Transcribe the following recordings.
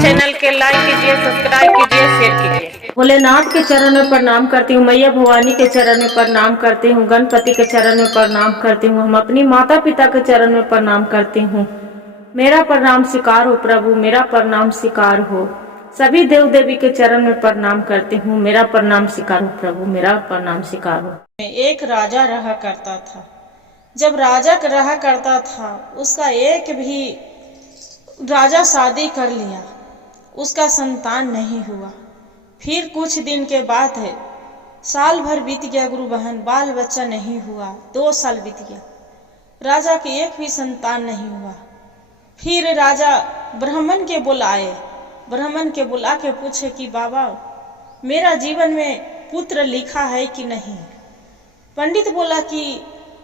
Channel के like कीजिए, subscribe कीजिए, शेयर कीजिए। भोलेनाथ के चरण में प्रणाम करती हूँ, मैया भवानी के चरण में प्रणाम करती हूँ, गणपति के चरण में प्रणाम करती हूँ, हम अपनी माता पिता के चरण में प्रणाम करती हूँ। मेरा प्रणाम स्वीकार हो प्रभु, मेरा प्रणाम स्वीकार हो। सभी देव देवी के चरण में प्रणाम करती हूँ, मेरा प्रणाम स्वीकार हो प्रभु, मेरा प्रणाम स्वीकार हो। एक राजा रहा करता था। जब राजा रहा करता था, उसका एक भी राजा शादी कर लिया, उसका संतान नहीं हुआ। फिर कुछ दिन के बाद है, साल भर बीत गया गुरु बहन, बाल बच्चा नहीं हुआ। 2 साल बीत गया, राजा के एक भी संतान नहीं हुआ। फिर राजा ब्राह्मण के बुलाए, ब्राह्मण के बुला के पूछे कि बाबा, मेरा जीवन में पुत्र लिखा है कि नहीं। पंडित बोला कि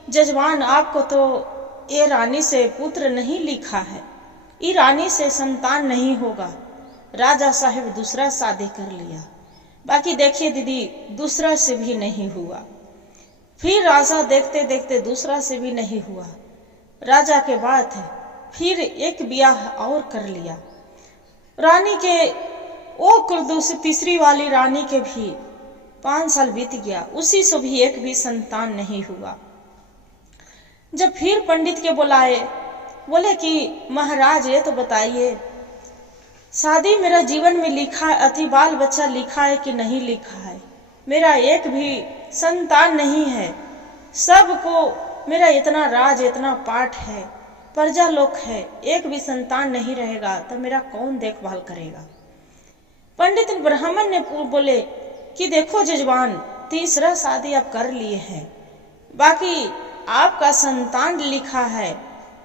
जजमान, आपको तो ये रानी से पुत्र नहीं लिखा है, ये रानी से संतान नहीं होगा। राजा साहब दूसरा शादी कर लिया। बाकी देखिए दीदी, दूसरा से भी नहीं हुआ। फिर राजा देखते देखते दूसरा से भी नहीं हुआ। राजा के बाद है, फिर एक ब्याह और कर लिया। रानी के वो तीसरी वाली रानी के भी 5 साल बीत गया, उसी से भी एक भी संतान नहीं हुआ। जब फिर पंडित के बुलाए, बोले कि महाराज ये तो बताइए, शादी मेरा जीवन में लिखा अति बाल बच्चा लिखा है कि नहीं लिखा है। मेरा एक भी संतान नहीं है। सबको मेरा इतना राज इतना पाठ है, प्रजा लोक है, एक भी संतान नहीं रहेगा तो मेरा कौन देखभाल करेगा। पंडित ब्राह्मण ने बोले कि देखो जजमान, तीसरा शादी आप कर लिए हैं, बाकी आपका संतान लिखा है।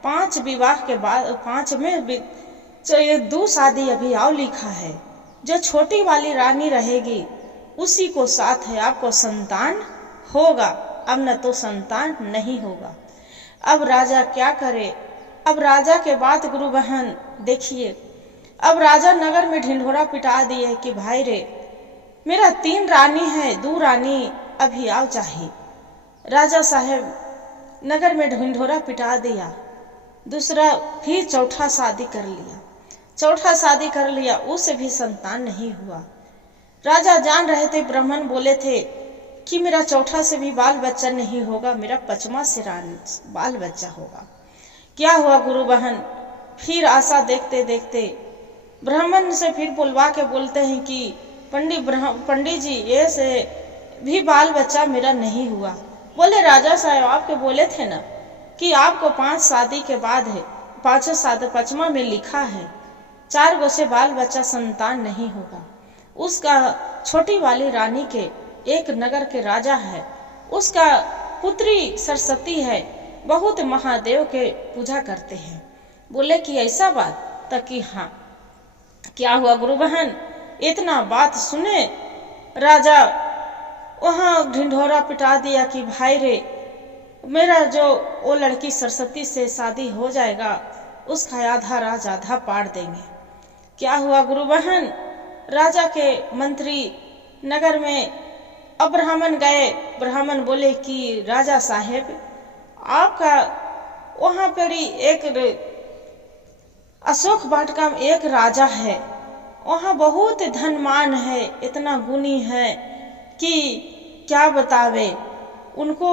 5 विवाह के बाद 5 में 2 शादी अभी आओ लिखा है। जो छोटी वाली रानी रहेगी उसी को साथ है, आपको संतान होगा। अब न तो संतान नहीं होगा। अब राजा क्या करे। अब राजा के बाद गुरु बहन देखिए, अब राजा नगर में ढिंढोरा पिटा दिए कि भाई रे, मेरा 3 रानी है, 2 रानी अभी आओ चाहिए। राजा साहब नगर में ढिंढोरा पिटा दिया। दूसरा फिर चौथा शादी कर लिया। चौथा शादी कर लिया, उससे भी संतान नहीं हुआ। राजा जान रहे थे, ब्राह्मण बोले थे कि मेरा चौथा से भी बाल बच्चा नहीं होगा, मेरा 5वां से बाल बच्चा होगा। क्या हुआ गुरु बहन, फिर आशा देखते देखते ब्राह्मण से फिर बुलवा के बोलते हैं कि पंडित जी, ये से भी बाल बच्चा मेरा नहीं हुआ। बोले राजा साहब, आपके बोले थे ना कि आपको 5 शादी के बाद है, 5वां में लिखा है 4 गो से बाल बच्चा संतान नहीं होगा। उसका छोटी वाली रानी के एक नगर के राजा है, उसका पुत्री सरस्वती है, बहुत महादेव के पूजा करते हैं। बोले कि ऐसा बात, तक कि हाँ। क्या हुआ गुरु बहन, इतना बात सुने राजा वहां ढिंढोरा पिटा दिया कि भाई रे, मेरा जो वो लड़की सरस्वती से शादी हो जाएगा, उसका आधा राज आधा पाड़ देंगे। क्या हुआ गुरु बहन, राजा के मंत्री नगर में अब ब्राह्मण गए। ब्राह्मण बोले कि राजा साहेब, आपका वहां पर ही एक अशोक वाटिका में एक राजा है, वहां बहुत धनमान है, इतना गुणी है कि क्या बतावे। उनको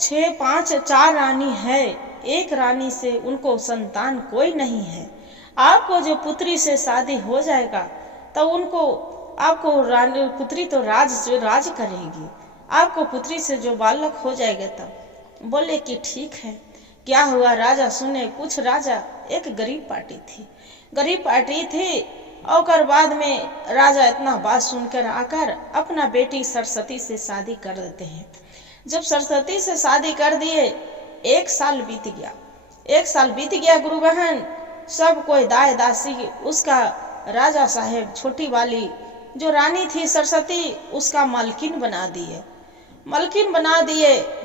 6 5 4 रानी है, एक रानी से उनको संतान कोई नहीं है। आपको जो पुत्री से शादी हो जाएगा तो उनको आपको रानी पुत्री तो राज करेगी, आपको पुत्री से जो बालक हो जाएगा तब। बोले कि ठीक है। क्या हुआ, राजा सुने। कुछ राजा, एक गरीब पार्टी थी और बाद में राजा इतना बात सुनकर आकर अपना बेटी सरस्वती से शादी कर देते हैं। जब सरस्वती से शादी कर दिए, 1 साल बीत गया। 1 साल बीत गया गुरु बहन, सब कोई दाय दासी उसका राजा साहेब छोटी वाली जो रानी थी सरस्वती, उसका मालकिन बना दिए।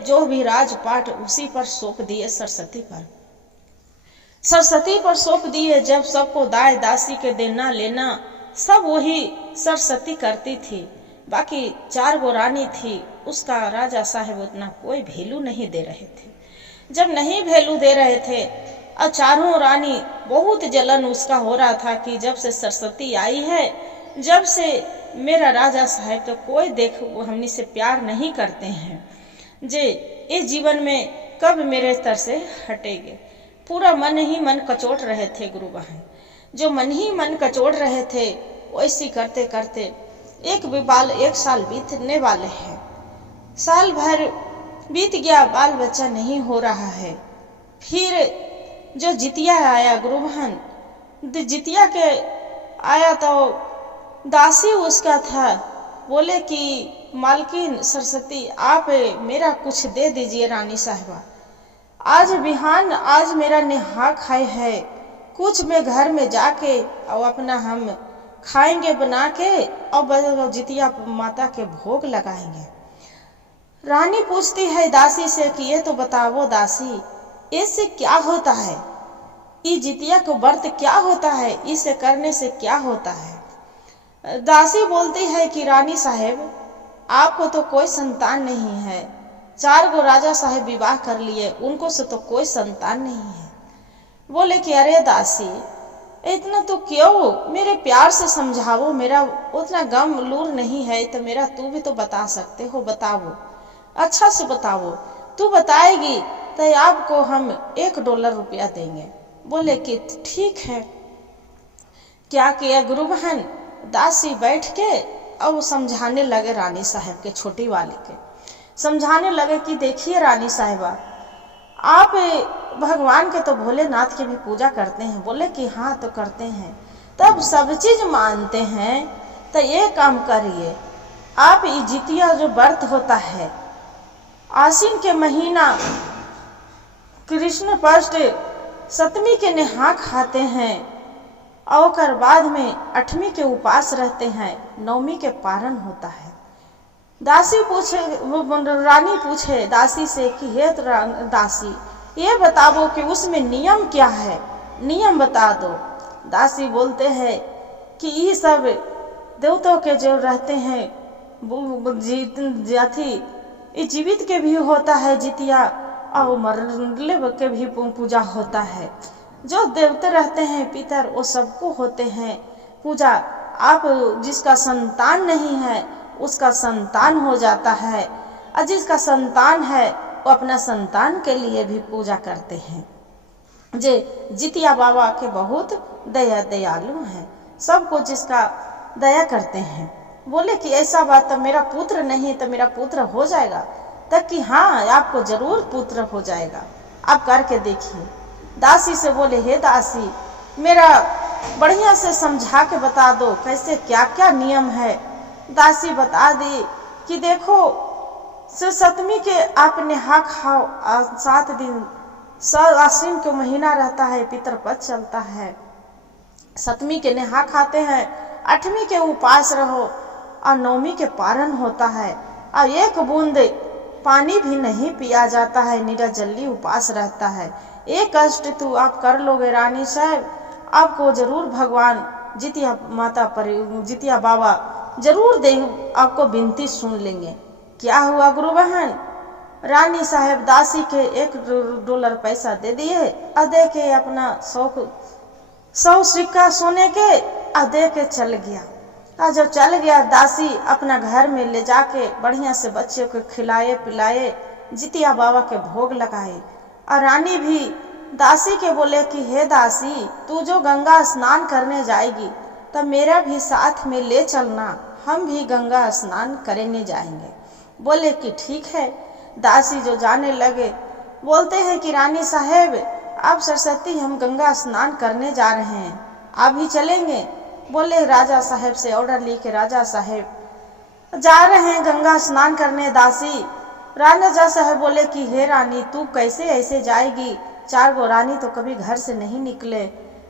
जो भी राजपाट उसी पर सौंप दिए, सरस्वती पर सौंप दिए। जब सबको दाय दासी के देना लेना सब वही सरस्वती करती थी। बाकी 4 गो रानी थी, उसका राजा साहब उतना कोई वैल्यू नहीं दे रहे थे। जब नहीं वैल्यू दे रहे थे और चारों रानी बहुत जलन उसका हो रहा था कि जब से सरस्वती आई है, जब से मेरा राजा साहब तो कोई देख हमनी से प्यार नहीं करते हैं, जे इस जीवन में कब मेरे तर से हटेंगे। पूरा मन ही मन कचोट रहे थे गुरु बहन, जो मन ही मन कचोट रहे थे वैसी करते करते एक साल बीतने वाले हैं। साल भर बीत गया, बाल बच्चा नहीं हो रहा है। फिर जो जितिया आया गुरु बहन, जितिया के आया तो दासी उसका था, बोले कि मालकिन सरस्वती आप मेरा कुछ दे दीजिए रानी साहिबा, आज बिहान आज मेरा नेहा खाए है, कुछ मैं घर में जाके और अपना हम खाएंगे बना के और जितिया माता के भोग लगाएंगे। रानी पूछती है दासी से कि ये तो बताओ दासी, इससे क्या होता है, ये जितिया को व्रत क्या होता है, इसे करने से क्या होता है। दासी बोलती है कि रानी साहेब आपको तो कोई संतान नहीं है, 4 गो राजा साहेब विवाह कर लिए, उनको से तो कोई संतान नहीं है। बोले कि अरे दासी इतना तो क्यों, मेरे प्यार से समझाओ, मेरा उतना गम लूर नहीं है तो मेरा तू भी तो बता सकते हो, बताओ अच्छा से बताओ, तू बताएगी तो आपको हम $1 देंगे। बोले कि ठीक है। क्या किया गुरु बहन, दासी बैठ के और समझाने लगे रानी साहब के, छोटी वाले के समझाने लगे कि देखिए रानी साहिबा, आप भगवान के तो भोलेनाथ की भी पूजा करते हैं। बोले कि हाँ तो करते हैं, तब सब चीज मानते हैं, तो ये काम करिए, आप जितिया जो व्रत होता है आश्विन के महीना कृष्ण पक्ष 7वीं के नेहा खाते हैं और बाद में 8वीं के उपास रहते हैं, 9वीं के पारण होता है। दासी पूछे, रानी पूछे दासी से कि हे दासी ये बताओ कि उसमें नियम क्या है, नियम बता दो। दासी बोलते हैं कि ये सब देवताओं के जो रहते हैं जीवित के भी होता है जितिया, और मरले के भी पूजा होता है। जो देवते रहते हैं पितर वो सबको होते हैं पूजा। आप जिसका संतान नहीं है उसका संतान हो जाता है, और जिसका संतान है वो अपना संतान के लिए भी पूजा करते हैं। जे जितिया बाबा के बहुत दयालु हैं, सबको जिसका दया करते हैं। बोले कि ऐसा बात तो मेरा पुत्र नहीं तो मेरा पुत्र हो जाएगा, तब कि हाँ आपको जरूर पुत्र हो जाएगा, आप करके देखिए। दासी से बोले हे दासी मेरा बढ़िया से समझा के बता दो कैसे क्या क्या नियम है। दासी बता दी कि देखो 7वीं के आप नेहा खाओ, 7 दिन आश्विन के महीना रहता है, पितरपक्ष चलता है, 7वीं के नेहा खाते हैं, 8वीं के उपास रहो और 9वीं के पारण होता है, और 1 बूंद पानी भी नहीं पिया जाता है, निराजली उपास रहता है। एक कष्ट तो आप कर लोगे रानी साहब, आपको जरूर भगवान जितिया माता पर जितिया बाबा जरूर देंगे, आपको विनती सुन लेंगे। क्या हुआ गुरु बहन, रानी साहब दासी के $1 पैसा दे दिए और दे के अपना 100 सिक्का सोने के और दे के चल गया। और जब चल गया दासी अपना घर में ले जाके बढ़िया से बच्चे को खिलाए पिलाए, जितिया बाबा के भोग लगाए। और रानी भी दासी के बोले कि हे दासी तू जो गंगा स्नान करने जाएगी तो मेरा भी साथ में ले चलना, हम भी गंगा स्नान करने जाएंगे। बोले कि ठीक है। दासी जो जाने लगे बोलते हैं कि रानी साहेब आप सरस्वती हम गंगा स्नान करने जा रहे हैं, आप भी चलेंगे। बोले राजा साहेब से ऑर्डर लेके राजा साहेब जा रहे हैं गंगा स्नान करने। दासी राजा साहेब बोले कि हे रानी तू कैसे ऐसे जाएगी, 4 गो रानी तो कभी घर से नहीं निकले।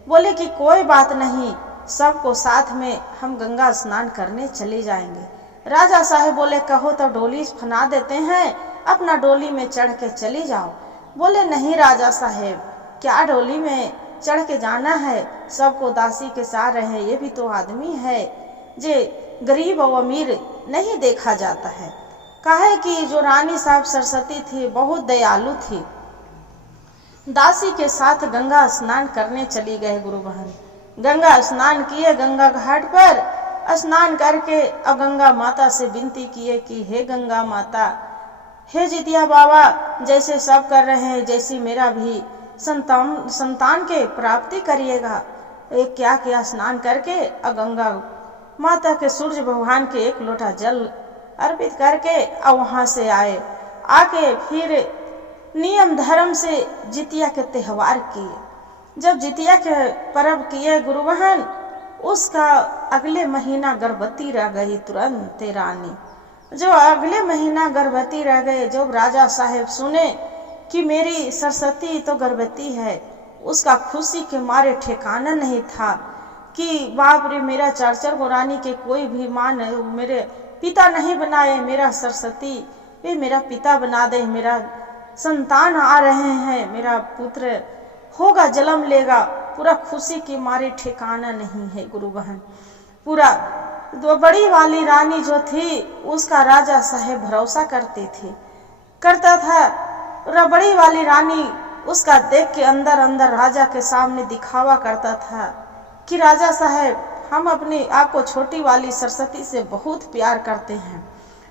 बोले कि कोई बात नहीं, सबको साथ में हम गंगा स्नान करने चले जाएंगे। राजा साहेब बोले कहो तो डोली फना देते हैं, अपना डोली में चढ़ के चली जाओ। बोले नहीं राजा साहेब क्या डोली में चढ़ के जाना है, सबको दासी के साथ रहे, ये भी तो आदमी है, जे गरीब और अमीर नहीं देखा जाता है। काहे कि जो रानी साहब सरस्वती थी बहुत दयालु थी, दासी के साथ गंगा स्नान करने चली गए गुरु बहन। गंगा स्नान किए, गंगा घाट पर स्नान करके अब गंगा माता से विनती किए कि हे गंगा माता, हे जितिया बाबा, जैसे सब कर रहे हैं जैसी मेरा भी संतान के प्राप्ति करिएगा। एक क्या किया, स्नान करके गंगा माता के सूर्य भगवान के एक लोटा जल अर्पित करके अब वहां से आए। आके फिर नियम धर्म से जितिया के त्योहार किए। जब जितिया के पर्व किए गुरु बहन, उसका अगले महीना गर्भवती रह गई तुरंत रानी। जो अगले महीना गर्भवती रह गए, जब राजा साहेब सुने कि मेरी सरस्वती तो गर्भवती है, उसका खुशी के मारे ठिकाना नहीं था कि बाप रे, मेरा चार गो रानी के कोई भी मान मेरे पिता नहीं बनाए, मेरा सरस्वती वे मेरा पिता बना दे, मेरा संतान आ रहे हैं, मेरा पुत्र होगा, जन्म लेगा। पूरा खुशी के मारे ठिकाना नहीं है गुरु बहन। पूरा दो बड़ी वाली रानी जो थी उसका राजा साहेब भरोसा करता था। बड़ी वाली रानी उसका देख के अंदर अंदर राजा के सामने दिखावा करता था कि राजा साहेब, हम अपने आपको छोटी वाली सरस्वती से बहुत प्यार करते हैं,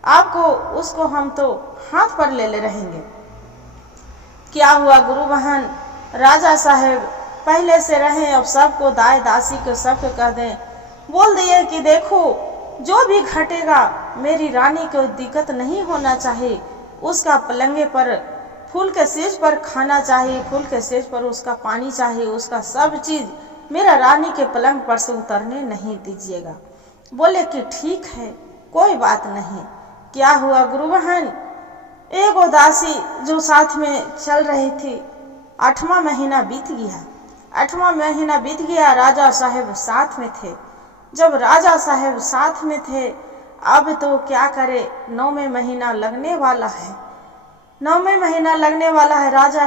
आपको उसको हम तो हाथ पर ले रहेंगे। क्या हुआ गुरु बहन, राजा साहेब पहले से रहे, अब सबको दाई दासी को सबको कह दें, बोल दिए कि देखो जो भी घटेगा मेरी रानी को दिक्कत नहीं होना चाहिए, उसका पलंगे पर फूल के सेज पर खाना चाहिए, फूल के सेज पर उसका पानी चाहिए, उसका सब चीज मेरा रानी के पलंग पर से उतरने नहीं दीजिएगा। बोले कि ठीक है, कोई बात नहीं। क्या हुआ गुरु बहन, एक दासी जो साथ में चल रही थी, 8वां महीना बीत गया। 8वां महीना बीत गया, राजा साहेब साथ में थे। जब राजा साहेब साथ में थे, अब तो क्या करे, 9वें महीना लगने वाला है। 9वें महीना लगने वाला है। राजा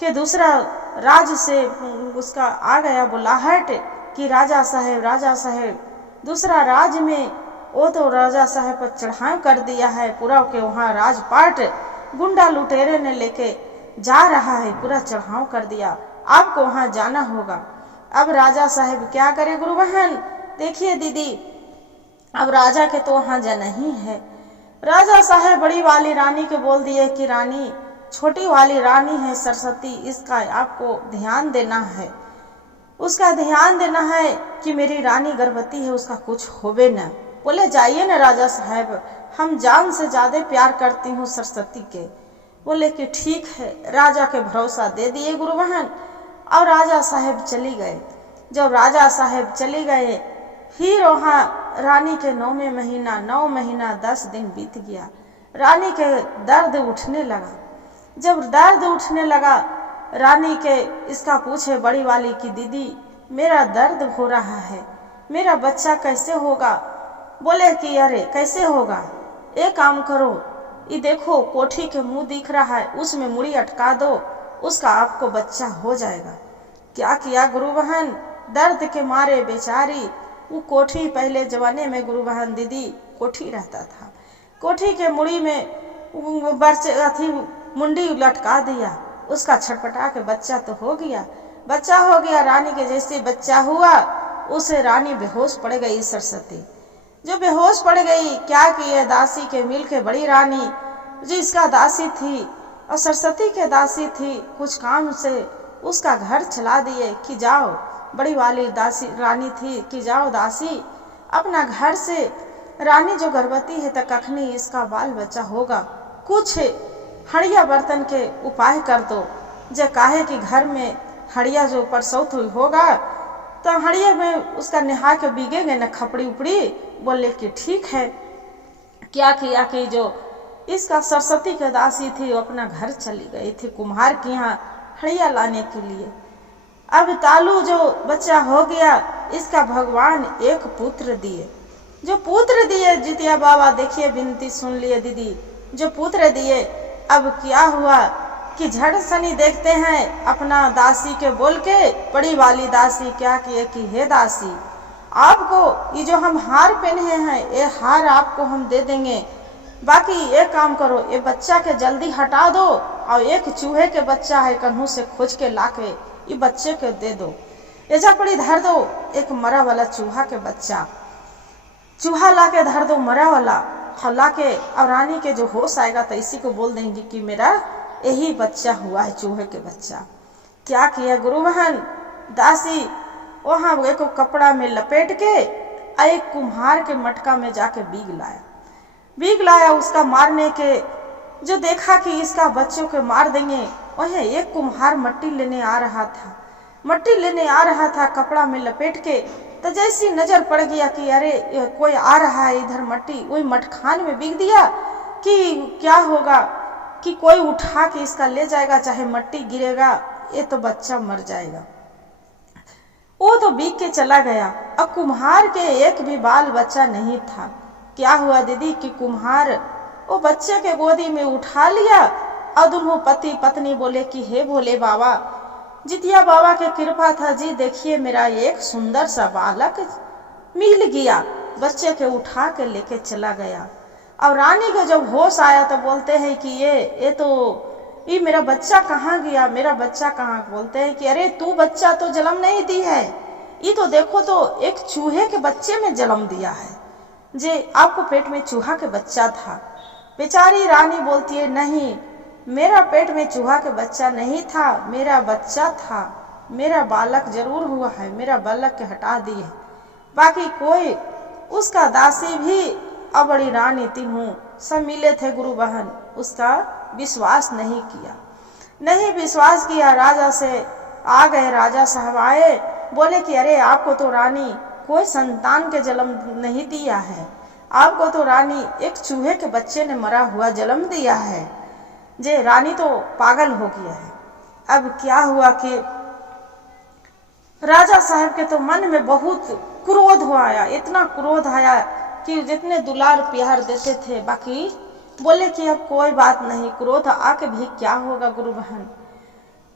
के दूसरा राज से उसका आ गया बुलाहट कि राजा साहेब दूसरा राज में वो तो राजा साहेब पर चढ़ाव कर दिया है। पूरा के वहाँ राजपाट गुंडा लुटेरे ने लेके जा रहा है, पूरा चढ़ाव कर दिया, आपको वहां जाना होगा। अब राजा साहेब क्या करे गुरु बहन, देखिए दीदी, अब राजा के तो वहां जाना ही है। राजा साहेब बड़ी वाली रानी के बोल दिए कि रानी, छोटी वाली रानी है सरस्वती, इसका आपको ध्यान देना है, उसका ध्यान देना है कि मेरी रानी गर्भवती है, उसका कुछ होवे न। बोले जाइए ना राजा साहेब, हम जान से ज्यादा प्यार करती हूँ सरस्वती के। बोले कि ठीक है, राजा के भरोसा दे दिए गुरु बहन। और राजा साहेब चली गए। जब राजा साहेब चले गए, फिर वहाँ रानी के 9वें महीना 9 महीना 10 दिन बीत गया। रानी के दर्द उठने लगा। जब दर्द उठने लगा, रानी के इसका पूछे बड़ी वाली की दीदी, मेरा दर्द हो रहा है, मेरा बच्चा कैसे होगा। बोले कि अरे कैसे होगा, एक काम करो, ये देखो कोठी के मुंह दिख रहा है, उसमें मुड़ी अटका दो, उसका आपको बच्चा हो जाएगा। क्या किया गुरु बहन, दर्द के मारे बेचारी वो कोठी, पहले जमाने में गुरु बहन दीदी कोठी रहता था, कोठी के मुड़ी में मुंडी लटका दिया, उसका छटपटा के बच्चा तो हो गया, बच्चा हो गया। रानी के जैसे बच्चा हुआ, उसे रानी बेहोश पड़ गई सरस्वती। जो बेहोश पड़ गई, क्या किए, दासी के मिल के बड़ी रानी जिसका दासी थी और सरस्वती के दासी थी, कुछ काम से उसका घर चला दिए कि जाओ, बड़ी वाली दासी रानी थी कि जाओ दासी अपना घर से, रानी जो गर्भवती है तो कखनी इसका बाल बच्चा होगा, कुछ हड़िया बर्तन के उपाय कर दो। जो काहे कि घर में हड़िया जो परसौत हुई होगा तो हड़िया में उसका नहा के बीगेंगे न खपड़ी उपड़ी। बोले कि ठीक है। क्या किया कि जो इसका सरस्वती के दासी थी वो अपना घर चली गई थी कुम्हार के यहाँ हड़िया लाने के लिए। अब तालू जो बच्चा हो गया, इसका भगवान एक पुत्र दिए। जो पुत्र दिए, जितिया बाबा देखिए विनती सुन लिए दीदी, जो पुत्र दिए, अब क्या हुआ कि झड़ सनी देखते हैं अपना दासी के बोल के, बड़ी वाली दासी क्या किए कि हे दासी, आपको ये जो हम हार पहने हैं, ये हार आपको हम दे देंगे, बाकी ये काम करो, ये बच्चा के जल्दी हटा दो और एक चूहे के बच्चा है कन्हू से खोज के लाके ये बच्चे के दे दो। एजा पड़ी धर दो एक मरा वाला चूहा के बच्चा, चूहा लाके धर दो मरा वाला हला के, और रानी के जो होश आएगा तो इसी को बोल देंगे कि मेरा यही बच्चा हुआ है, चूहे के बच्चा। क्या किया गुरु बहन, दासी वहां एक कपड़ा में लपेट के एक कुम्हार के मटका में जाके बीग लाया उसका मारने के। जो देखा कि इसका बच्चों के मार देंगे, वहीं एक कुम्हार मट्टी लेने आ रहा था कपड़ा में लपेट के। तो जैसी नजर पड़ गया कि अरे कोई आ रहा है इधर मट्टी, वही मटखान में बीग दिया कि क्या होगा कि कोई उठा के इसका ले जाएगा, चाहे मट्टी गिरेगा ये तो बच्चा मर जाएगा। वो तो बीग के चला गया। अब कुम्हार के एक भी बाल बच्चा नहीं था। क्या हुआ दीदी कि कुम्हार वो बच्चे के गोदी में उठा लिया और दोनों पति पत्नी बोले कि हे भोले बाबा, जितिया बाबा के कृपा था जी, देखिए मेरा एक सुंदर सा बालक मिल गया। बच्चे के उठा के लेके चला गया। और रानी को जब होश आया तो बोलते हैं कि ये मेरा बच्चा कहाँ गया, मेरा बच्चा कहाँ। बोलते हैं कि अरे तू बच्चा तो जन्म नहीं दी है, ये तो देखो तो एक चूहे के बच्चे में जन्म दिया है, जे आपको पेट में चूहा के बच्चा था। बेचारी रानी बोलती है नहीं, मेरा पेट में चूहा के बच्चा नहीं था, मेरा बच्चा था, मेरा बालक जरूर हुआ है, मेरा बालक के हटा दिए। बाकी कोई उसका दासी भी और बड़ी रानी तीनों सब मिले थे गुरु बहन, उसका विश्वास नहीं किया। राजा से आ गए, राजा साहब आए, बोले कि अरे आपको तो रानी कोई संतान के जन्म नहीं दिया है, आपको तो रानी एक चूहे के बच्चे ने मरा हुआ जन्म दिया है। जे रानी तो पागल हो गया है। अब क्या हुआ कि राजा साहब के तो मन में बहुत क्रोध हो आया, इतना क्रोध आया कि जितने दुलार प्यार देते थे, बाकी बोले कि अब कोई बात नहीं, क्रोध आके भी क्या होगा गुरु बहन।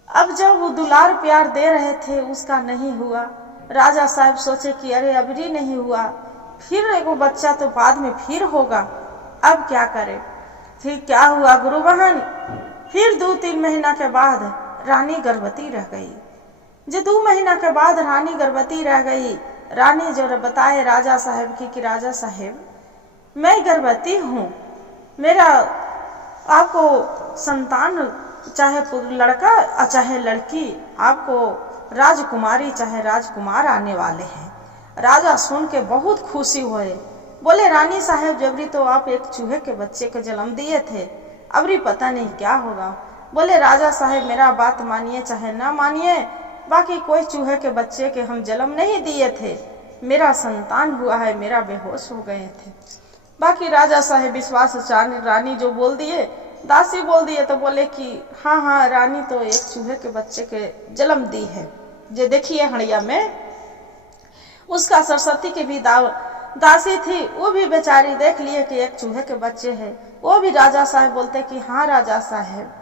अब जब वो दुलार प्यार दे रहे थे उसका नहीं हुआ, राजा साहब सोचे कि अरे अबरी नहीं हुआ, फिर एगो बच्चा तो बाद में फिर होगा, अब क्या करे। फिर क्या हुआ गुरु बहन, फिर 2-3 महीना के बाद रानी गर्भवती रह गई। जो 2 महीना के बाद रानी गर्भवती रह गई, रानी जो बताए राजा साहब की कि राजा साहब मैं गर्भवती हूँ, मेरा आपको संतान चाहे लड़का चाहे लड़की, आपको राजकुमारी चाहे राजकुमार आने वाले हैं। राजा सुन के बहुत खुशी हुए, बोले रानी साहब जबरी तो आप एक चूहे के बच्चे को जन्म दिए थे, अबरी पता नहीं क्या होगा। बोले राजा साहब मेरा बात मानिए चाहे ना मानिए, बाकी कोई चूहे के बच्चे के हम जन्म नहीं दिए थे, मेरा संतान हुआ है, मेरा बेहोश हो गए थे। बाकी राजा साहब विश्वास रानी जो बोल दिए, दासी बोल दिए तो बोले कि हाँ रानी तो एक चूहे के बच्चे के जन्म दी है। जो देखिए हड़िया में उसका सरस्वती के भी दासी थी, वो भी बेचारी देख लिए कि एक चूहे के बच्चे है। वो भी राजा साहब बोलते कि हाँ राजा साहब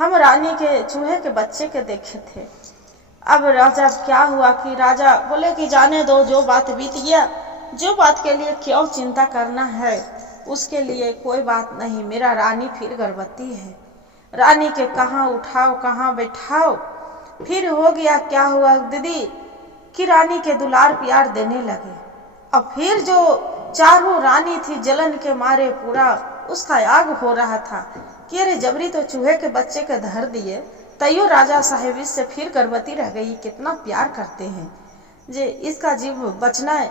हम रानी के चूहे के बच्चे के देखे थे। अब राजा क्या हुआ कि राजा बोले कि जाने दो, जो बात बीत गया, जो बात के लिए क्यों चिंता करना है, उसके लिए कोई बात नहीं। मेरा रानी फिर गर्भवती है, रानी के कहाँ उठाओ कहाँ बैठाओ। फिर हो गया क्या हुआ दीदी कि रानी के दुलार प्यार देने लगे। अब फिर जो चारों रानी थी जलन के मारे पूरा उसका आग हो रहा था कि अरे जबरी तो चूहे के बच्चे के धर दिए, तैयो राजा साहेब इससे फिर गर्भवती रह गई। कितना प्यार करते हैं, जे इसका जीव बचना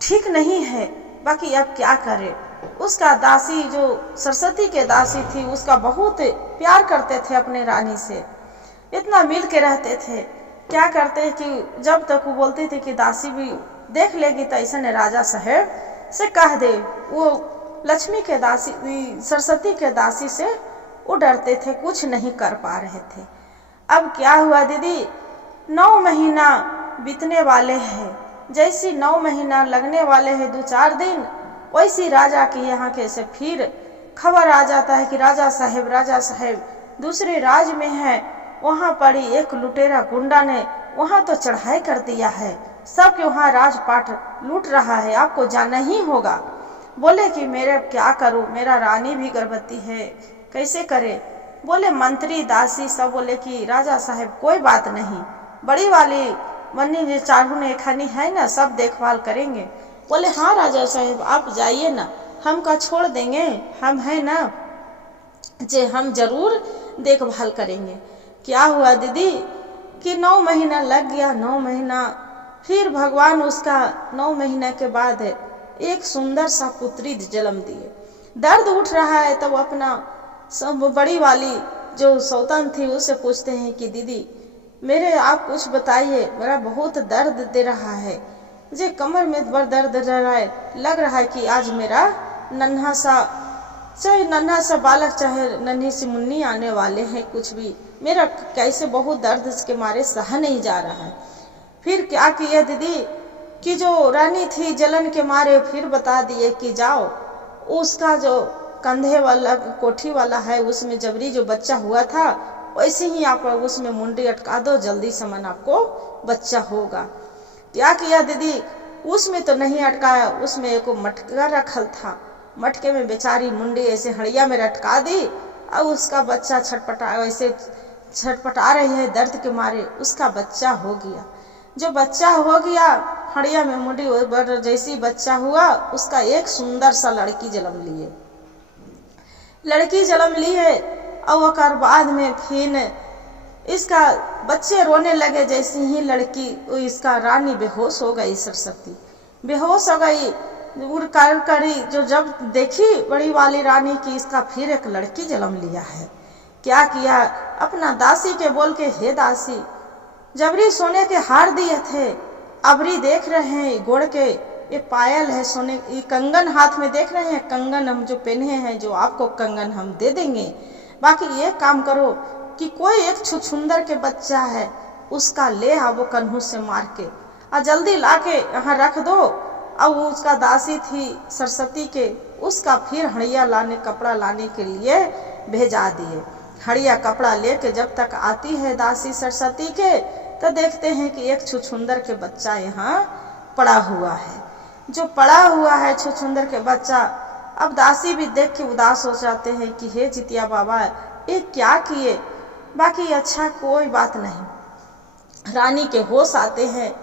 ठीक नहीं है। बाकी अब क्या करे, उसका दासी जो सरस्वती के दासी थी उसका बहुत प्यार करते थे अपने रानी से, इतना मिल के रहते थे। क्या करते कि जब तक वो बोलती थी कि दासी भी देख लेगी तो ऐसा ने राजा साहेब से कह दे, वो लक्ष्मी के दासी सरस्वती के दासी से वो डरते थे, कुछ नहीं कर पा रहे थे। अब क्या हुआ दीदी, 9 महीना बीतने वाले हैं, जैसी 9 महीना लगने वाले हैं 2-4 दिन, वैसी राजा के यहाँ के से फिर खबर आ जाता है कि राजा साहेब दूसरे राज में है। वहाँ पड़ी एक लुटेरा गुंडा ने वहाँ तो चढ़ाई कर दिया है, सबके वहाँ राजपाट लूट रहा है, आपको जाना ही होगा। बोले कि मेरे क्या करूं, मेरा रानी भी गर्भवती है, कैसे करे। बोले मंत्री दासी सब बोले कि राजा साहब कोई बात नहीं, बड़ी वाली वन्नी जो चारू ने खानी है ना, सब देखभाल करेंगे। बोले हाँ राजा साहब आप जाइए ना, हम का छोड़ देंगे, हम है ना जे हम जरूर देखभाल करेंगे। क्या हुआ दीदी कि 9 महीना लग गया, 9 महीना, फिर भगवान उसका 9 महीना के बाद एक सुंदर सा पुत्री जन्म दिए। दर्द उठ रहा है तब अपना सब बड़ी वाली जो सौतन थी उससे पूछते हैं कि दीदी मेरे आप कुछ बताइए, मेरा बहुत दर्द दे रहा है, मुझे कमर में बड़ा दर्द रहा है, लग रहा है कि आज मेरा नन्हा सा, चाहे नन्हा सा बालक चाहे नन्ही सी मुन्नी आने वाले हैं, कुछ भी मेरा कैसे बहुत दर्द के मारे सह नहीं जा रहा है। फिर क्या किया दीदी कि जो रानी थी जलन के मारे फिर बता दिए कि जाओ उसका जो कंधे वाला कोठी वाला है उसमें जबरी जो बच्चा हुआ था वैसे ही आप उसमें मुंडी अटका दो, जल्दी से मन आपको बच्चा होगा। क्या किया दीदी उसमें तो नहीं अटकाया, उसमें एक मटका रखल था, मटके में बेचारी मुंडी ऐसे हड़िया में लटका दी और उसका बच्चा छटपटा रही है दर्द के मारे, उसका बच्चा हो गया। जो बच्चा हो गया हड़िया में मुंडी जैसी बच्चा हुआ उसका एक सुंदर सा लड़की जन्म लिए और बाद में फिर इसका बच्चे रोने लगे। जैसे ही लड़की इसका रानी बेहोश हो गई, सरस्वती बेहोश हो गई करी जो जब देखी बड़ी वाली रानी की इसका फिर एक लड़की जन्म लिया है। क्या किया अपना दासी के बोल के हे दासी जबरी सोने के हार दिए थे, अबरी देख रहे हैं गोड़ के ये पायल है सोने, ये कंगन हाथ में देख रहे हैं, कंगन हम जो पहने हैं जो आपको कंगन हम दे देंगे, बाकी ये काम करो कि कोई एक छुछुंदर के बच्चा है उसका ले आवो कन्हू से मार के और जल्दी ला के यहाँ रख दो। और उसका दासी थी सरस्वती के, उसका फिर हड़िया लाने कपड़ा लाने के लिए भेजा दिए। हड़िया कपड़ा लेके जब तक आती है दासी सरस्वती के तो देखते हैं कि एक छुछुंदर के बच्चा यहाँ पड़ा हुआ है। जो पड़ा हुआ है छुछुंदर के बच्चा, अब दासी भी देख के उदास हो जाते हैं कि हे जितिया बाबा ये क्या किए, बाकी अच्छा कोई बात नहीं। रानी के होश आते हैं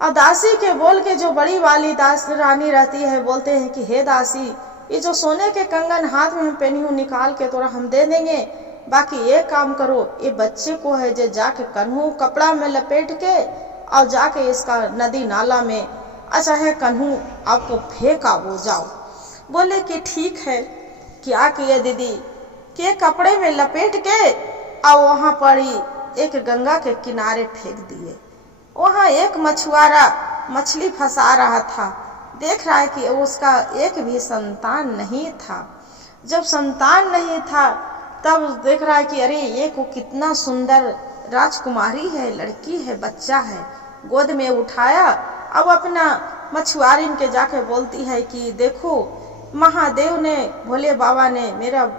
और दासी के बोल के जो बड़ी वाली दास रानी रहती है बोलते हैं कि हे दासी ये जो सोने के कंगन हाथ में हम पहनी हूँ निकाल के थोड़ा हम दे देंगे, बाकी ये काम करो ये बच्चे को है जो जाके कन्हू कपड़ा में लपेट के और जाके इसका नदी नाला में अच्छा है कन्हू आपको फेंका वो जाओ। बोले कि ठीक है। क्या किए दीदी के कपड़े में लपेट के और वहाँ पड़ी एक गंगा के किनारे फेंक दिए। वहाँ एक मछुआरा मछली फंसा रहा था, देख रहा है कि उसका एक भी संतान नहीं था। जब संतान नहीं था तब देख रहा है कि अरे ये को कितना सुंदर राजकुमारी है, लड़की है, बच्चा है, गोद में उठाया। अब अपना मछुआरिन के जाके बोलती है कि देखो महादेव ने भोले बाबा ने मेरा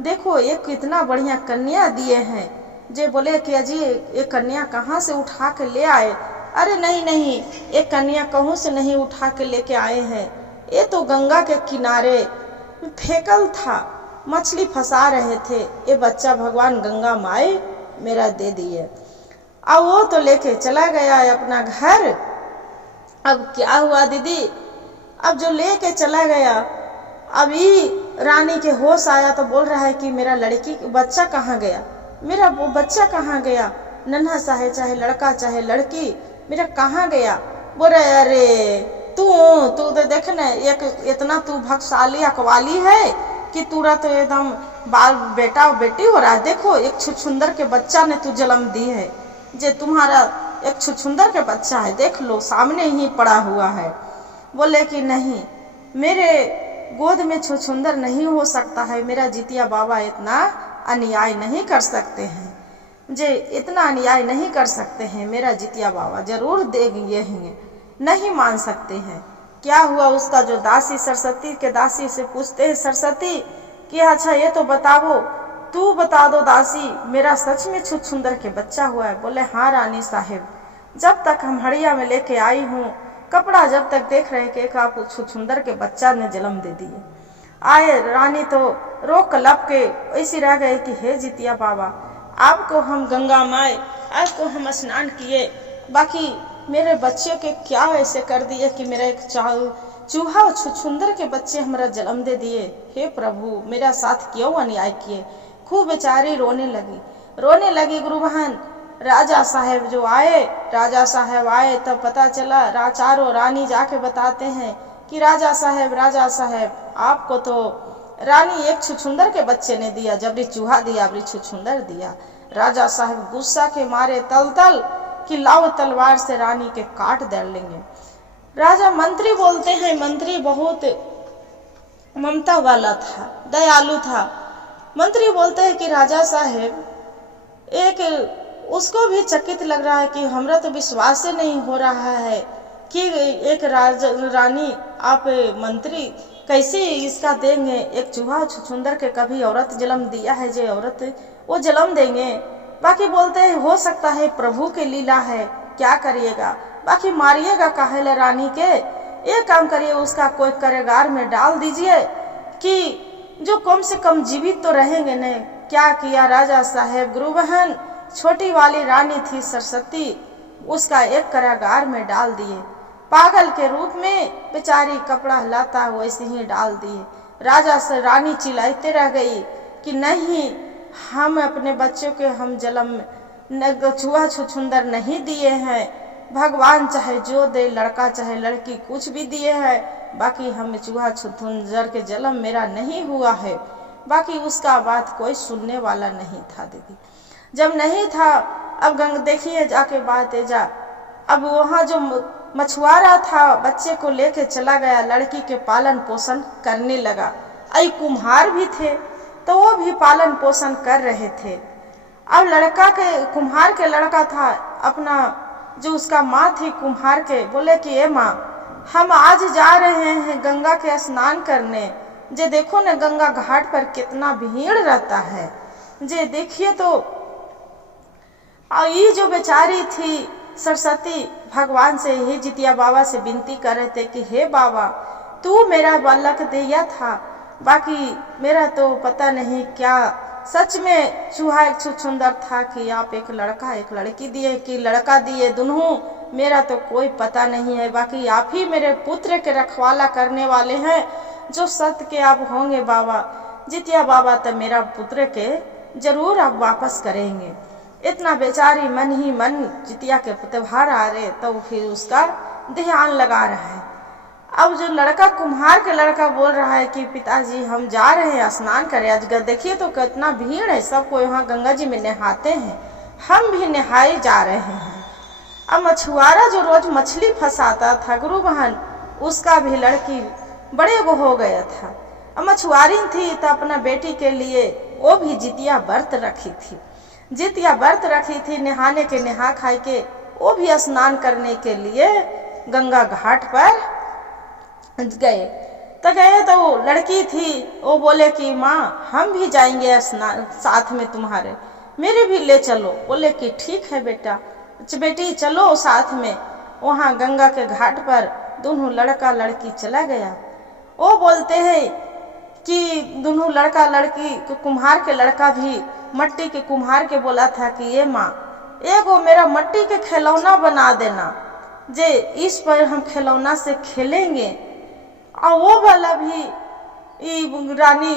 देखो ये कितना बढ़िया कन्या दिए हैं। जे बोले कि अजी ये कन्या कहाँ से उठा के ले आए? अरे नहीं ये कन्या कहूँ से नहीं उठा के लेके आए हैं, ये तो गंगा के किनारे फेंकल था, मछली फंसा रहे थे, ये बच्चा भगवान गंगा माई मेरा दे दिए। अब वो तो लेके चला गया अपना घर। अब क्या हुआ दीदी, अब जो लेके चला गया अभी रानी के होश आया तो बोल रहा है कि मेरा लड़की बच्चा कहाँ गया, मेरा वो बच्चा कहाँ गया, नन्हा सा है चाहे लड़का चाहे लड़की, मेरा कहाँ गया। बोल रहे अरे तू तो देखना एक इतना तू भक्शाली अकवाली है कि तुरा तो एकदम बाल बेटा और बेटी हो रहा है। देखो एक छुछुंदर के बच्चा ने तू जन्म दी है, जे तुम्हारा एक छुछुंदर के बच्चा है, देख लो सामने ही पड़ा हुआ है। बोले कि नहीं मेरे गोद में छुछुंदर नहीं हो सकता है, मेरा जितिया बाबा इतना अन्याय नहीं कर सकते हैं, जे इतना अन्याय नहीं कर सकते हैं, मेरा जितिया बाबा जरूर देंगे हैं, नहीं मान सकते हैं। क्या हुआ उसका जो दासी सरस्वती के दासी से पूछते हैं सरस्वती कि अच्छा ये तो बताओ, तू बता दो दासी मेरा सच में छुछुंदर के बच्चा हुआ है। बोले हाँ रानी साहेब, जब तक हम हड़िया में लेके आई हूँ कपड़ा जब तक देख रहे कि आप छुछुंदर के बच्चा ने जन्म दे दिए। आए रानी तो रो कलप के ऐसी रह गए कि हे जितिया बाबा, आपको हम गंगा माए, आपको हम स्नान किए, बाकी मेरे बच्चे के क्या ऐसे कर दिए कि मेरा एक चूहा और छुछुंदर के बच्चे हमारा जन्म दे दिए। हे प्रभु, मेरा साथ क्यों अन्याय किए। खूब बेचारी रोने लगी गुरु बहन। राजा साहब जो आए, राजा साहब आए तब पता चला, चारों रानी जाके बताते हैं कि राजा साहब आपको तो रानी एक छुछुंदर के बच्चे ने दिया, जबरी चूहा दिया, अबरी छुछुंदर दिया। राजा साहब गुस्सा के मारे तल कि लाओ तलवार से रानी के काट डाल लेंगे। राजा मंत्री बोलते हैं, मंत्री बहुत ममता वाला था, दयालु था। मंत्री बोलते हैं कि राजा साहब, एक उसको भी चकित लग रहा है कि हमरा तो विश्वास ही नहीं हो रहा है कि एक रानी आप मंत्री कैसे इसका देंगे। एक चूहा छुछुंदर के कभी औरत जन्म दिया है, जो औरत वो जन्म देंगे। बाकी बोलते हैं हो सकता है प्रभु की लीला है, क्या करिएगा, बाकी मारिएगा काहे रानी के। एक काम करिए, उसका कोई कारागार में डाल दीजिए कि जो कम से कम जीवित तो रहेंगे न। क्या किया राजा साहेब, गुरु बहन, छोटी वाली रानी थी सरस्वती, उसका एक कारागार में डाल दिए। पागल के रूप में बेचारी कपड़ा हिलाता वैसे ही डाल दिए। राजा से रानी चिल्लाते रह गई कि नहीं, हम अपने बच्चों के हम जन्म चूहा छुछुंदर नहीं दिए हैं। भगवान चाहे जो दे, लड़का चाहे लड़की, कुछ भी दिए हैं, बाकी हम चूहा छुछुंदर के जन्म मेरा नहीं हुआ है। बाकी उसका बात कोई सुनने वाला नहीं था दीदी। जब नहीं था, अब देखिए जाके बात है जा, अब वहाँ जो मछुआरा था बच्चे को लेके चला गया, लड़की के पालन पोषण करने लगा। आई कुम्हार भी थे तो वो भी पालन पोषण कर रहे थे। अब लड़का के, कुम्हार के लड़का था, अपना जो उसका माँ थी कुम्हार के, बोले कि ए माँ, हम आज जा रहे हैं गंगा के स्नान करने, जे देखो न गंगा घाट पर कितना भीड़ रहता है, जे देखिए तो। और ये जो बेचारी थी सरस्वती भगवान से, ही जितिया बाबा से विनती कर रहे थे कि हे बाबा, तू मेरा बालक दिया था, बाकी मेरा तो पता नहीं क्या सच में चूहा एक छुछुंदर था कि आप एक लड़का एक लड़की दिए कि लड़का दिए, दोनों मेरा तो कोई पता नहीं है। बाकी आप ही मेरे पुत्र के रखवाला करने वाले हैं, जो सत्य के आप होंगे बाबा। जितिया बाबा तो मेरा पुत्र के जरूर आप वापस करेंगे। इतना बेचारी मन ही मन जितिया के त्योहार आ रहे तो फिर उसका ध्यान लगा रहा है। अब जो लड़का कुम्हार के लड़का बोल रहा है कि पिताजी हम जा रहे हैं स्नान करें, आज देखिए तो कितना भीड़ है, सबको यहाँ गंगा जी में नहाते हैं, हम भी नहाए जा रहे हैं। अब मछुआरा जो रोज मछली फंसाता था गुरु बहन, उसका भी लड़की बड़े वो हो गया था। अब मछुआरी थी तो अपना बेटी के लिए वो भी जितिया व्रत रखी थी, नहाने के नहा खाए के वो भी स्नान करने के लिए गंगा घाट पर गए। तो वो लड़की थी, वो बोले कि माँ हम भी जाएंगे स्नान साथ में तुम्हारे, मेरे भी ले चलो। बोले कि ठीक है बेटा, बेटी चलो साथ में। वहाँ गंगा के घाट पर दोनों लड़का लड़की चला गया। वो बोलते हैं कि दोनों लड़का लड़की, कुम्हार के लड़का भी मट्टी के कुम्हार के बोला था कि ये माँ, एगो मेरा मट्टी के खिलौना बना देना, जे इस पर हम खिलौना से खेलेंगे। और वो वाला भी रानी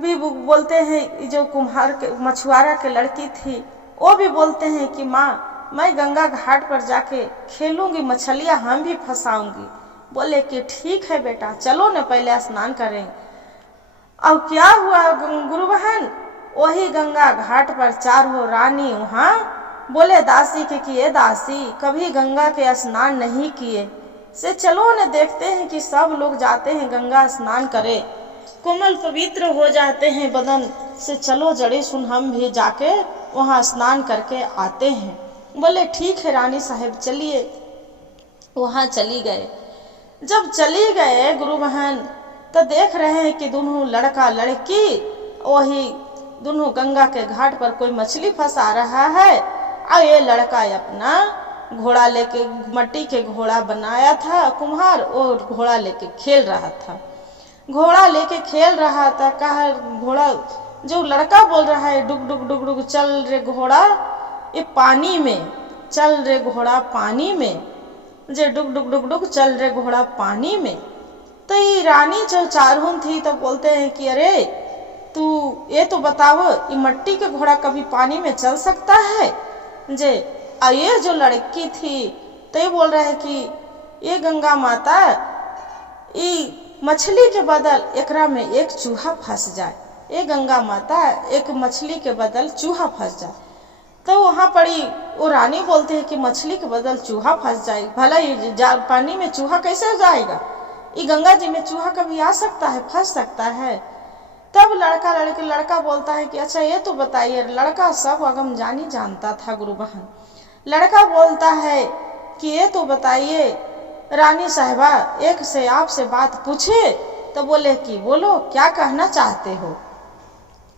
भी बोलते हैं, जो कुम्हार के मछुआरा के लड़की थी, वो भी बोलते हैं कि माँ मैं गंगा घाट पर जाके खेलूंगी, मछलियाँ हम भी फंसाऊंगी। बोले कि ठीक है बेटा, चलो न पहले स्नान करें। अब क्या हुआ गुरु बहन, वही गंगा घाट पर चारों रानी वहाँ बोले दासी के कि ये दासी कभी गंगा के स्नान नहीं किए, से चलो न देखते हैं कि सब लोग जाते हैं गंगा स्नान करे, कोमल पवित्र हो जाते हैं बदन से, चलो जड़े सुन हम भी जाके वहाँ स्नान करके आते हैं। बोले ठीक है रानी साहब चलिए। वहाँ चली गए। जब चली गए गुरु बहन तो देख रहे हैं कि दोनों लड़का लड़की वही दोनों गंगा के घाट पर कोई मछली फंसा रहा है, और ये लड़का अपना घोड़ा लेके, मट्टी के घोड़ा बनाया था कुम्हार, और घोड़ा लेके खेल रहा था। घोड़ा लेके खेल रहा था। कहा घोड़ा, जो लड़का बोल रहा है, डुग डुग डुग डुग चल रे घोड़ा ये पानी में, चल रे घोड़ा पानी में, जे डुग डुग डुग डुग चल रे घोड़ा पानी में। तो ये रानी जो चारहुन थी तो बोलते हैं कि अरे तू ये तो बताओ, ये मट्टी के घोड़ा कभी पानी में चल सकता है? जे ये जो लड़की थी तो ये बोल रहा है कि ये गंगा माता, ये मछली के बदल एकरा में एक चूहा फंस जाए, ये गंगा माता एक मछली के बदल चूहा फंस जाए। तो वहां पड़ी वो रानी बोलते हैं कि मछली के बदल चूहा फंस जाए, भला ये पानी में चूहा कैसे जाएगा? ये गंगा जी में चूहा कभी आ सकता है, फंस सकता है? तब लड़का बोलता है कि अच्छा ये तो बताइए। लड़का सब अगम जानी जानता था गुरु बहन। लड़का बोलता है कि ये तो बताइए रानी साहिबा, एक से आपसे बात पूछे? तो बोले कि बोलो, क्या कहना चाहते हो?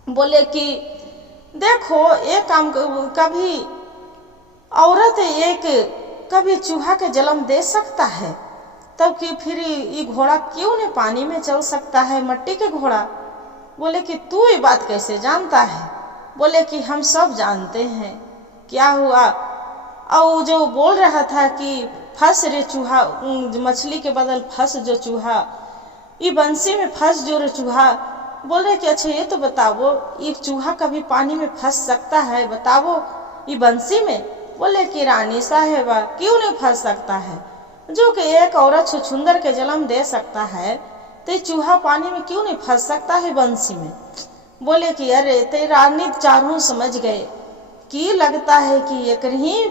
बोले कि देखो, एक काम, कभी औरत एक कभी चूहा के जन्म दे सकता है, तब कि फिर ये घोड़ा क्यों नहीं पानी में चल सकता है, मट्टी के घोड़ा? बोले कि तू ये बात कैसे जानता है? बोले कि हम सब जानते हैं। क्या हुआ? और जो बोल रहा था कि फंस रे चूहा, मछली के बदल फंस जो चूहा, ये बंसी में फंस जो रे चूहा। बोल रहे कि अच्छा ये तो बताओ, ये चूहा कभी पानी में फंस सकता है? बताओ ये बंसी में। बोले कि रानी साहेबा, क्यों नहीं फंस सकता है? जो कि एक औरत छुछुंदर के जन्म दे सकता है, तो चूहा पानी में क्यों नहीं फंस सकता है बंसी में? बोले कि अरे ते रानी चारों समझ गए कि लगता है कि एक ही